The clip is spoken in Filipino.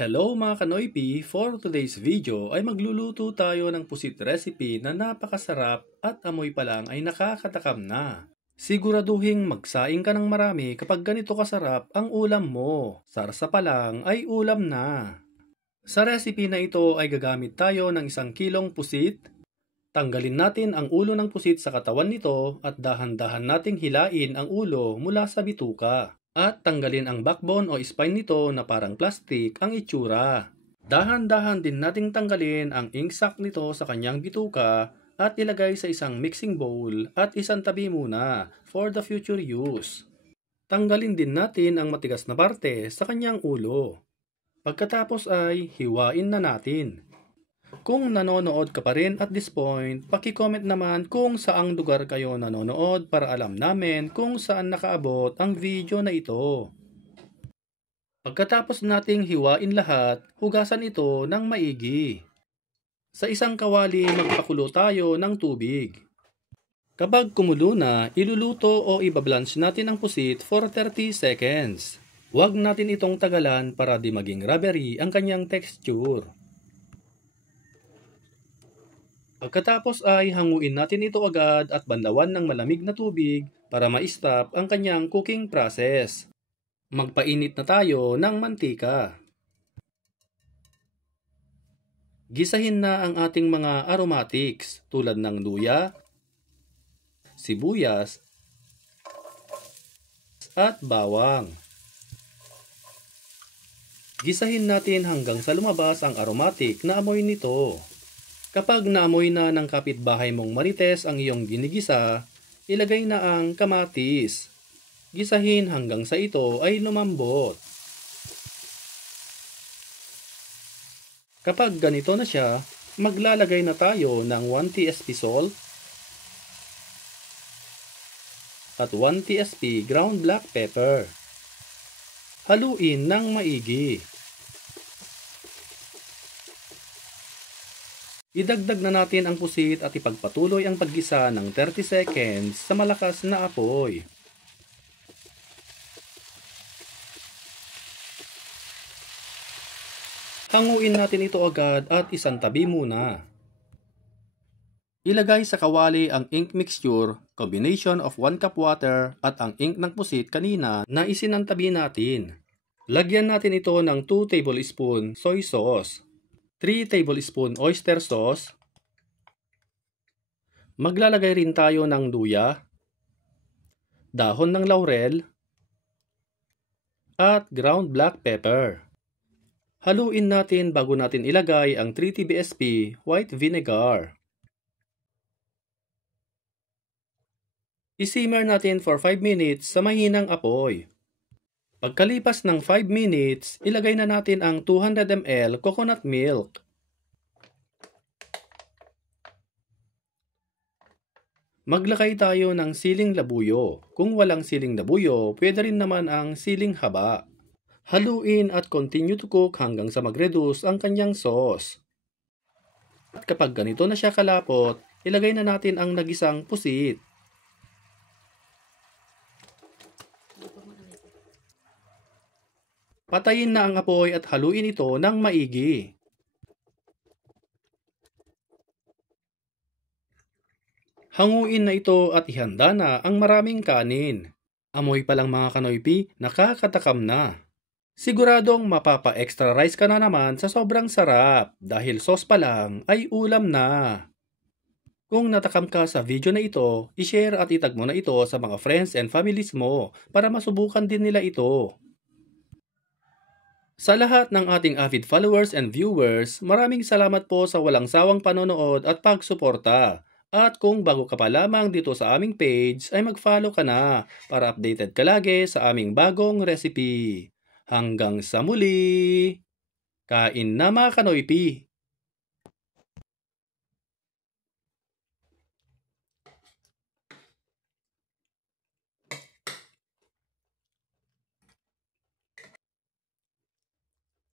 Hello mga Kanoypi! For today's video ay magluluto tayo ng pusit recipe na napakasarap at amoy pa lang ay nakakatakam na. Siguraduhing magsaing ka ng marami kapag ganito kasarap ang ulam mo. Sarsa pa lang ay ulam na. Sa recipe na ito ay gagamit tayo ng 1 kilong pusit. Tanggalin natin ang ulo ng pusit sa katawan nito at dahan-dahan nating hilain ang ulo mula sa bituka. At tanggalin ang backbone o spine nito na parang plastic ang itsura. Dahan-dahan din nating tanggalin ang ink sac nito sa kanyang bituka at ilagay sa isang mixing bowl at isang tabi muna for the future use. Tanggalin din natin ang matigas na parte sa kanyang ulo. Pagkatapos ay hiwain na natin. Kung nanonood ka pa rin at this point, paki-comment naman kung saang lugar kayo nanonood para alam namin kung saan nakaabot ang video na ito. Pagkatapos nating hiwain lahat, hugasan ito ng maigi. Sa isang kawali magpakulo tayo ng tubig. Kapag kumulo na, iluluto o ibablanch natin ang pusit for 30 seconds. Huwag natin itong tagalan para di maging rubbery ang kanyang texture. Pagkatapos ay hanguin natin ito agad at banlawan ng malamig na tubig para ma-stop ang kanyang cooking process. Magpainit na tayo ng mantika. Gisahin na ang ating mga aromatics tulad ng luya, sibuyas, at bawang. Gisahin natin hanggang sa lumabas ang aromatic na amoy nito. Kapag naamoy na ng kapitbahay mong marites ang iyong ginigisa, ilagay na ang kamatis. Gisahin hanggang sa ito ay lumambot. Kapag ganito na siya, maglalagay na tayo ng 1 tsp salt at 1 tsp ground black pepper. Haluin ng maigi. Idagdag na natin ang pusit at ipagpatuloy ang paggisa ng 30 seconds sa malakas na apoy. Hanguin natin ito agad at isantabi muna. Ilagay sa kawali ang ink mixture, combination of 1 cup water at ang ink ng pusit kanina na isinantabi natin. Lagyan natin ito ng 2 tablespoon soy sauce. 3 tablespoon oyster sauce. Maglalagay rin tayo ng luya, dahon ng laurel, at ground black pepper. Haluin natin bago natin ilagay ang 3 TBSP white vinegar. I-simmer natin for 5 minutes sa mahinang apoy. Pagkalipas ng 5 minutes, ilagay na natin ang 200 ml coconut milk. Maglagay tayo ng siling labuyo. Kung walang siling labuyo, pwede rin naman ang siling haba. Haluin at continue to cook hanggang sa mag-reduce ang kanyang sauce. At kapag ganito na siya kalapot, ilagay na natin ang nagisang pusit. Patayin na ang apoy at haluin ito ng maigi. Hanguin na ito at ihanda na ang maraming kanin. Amoy pa lang mga Kanoypi, nakakatakam na. Siguradong mapapa-extra rice ka na naman sa sobrang sarap dahil sauce pa lang ay ulam na. Kung natakam ka sa video na ito, i-share at itag mo na ito sa mga friends and families mo para masubukan din nila ito. Sa lahat ng ating avid followers and viewers, maraming salamat po sa walang sawang panonood at pagsuporta. At kung bago ka pa lamang dito sa aming page, ay mag-follow ka na para updated ka lagi sa aming bagong recipe. Hanggang sa muli! Kain na mga Kanoypi!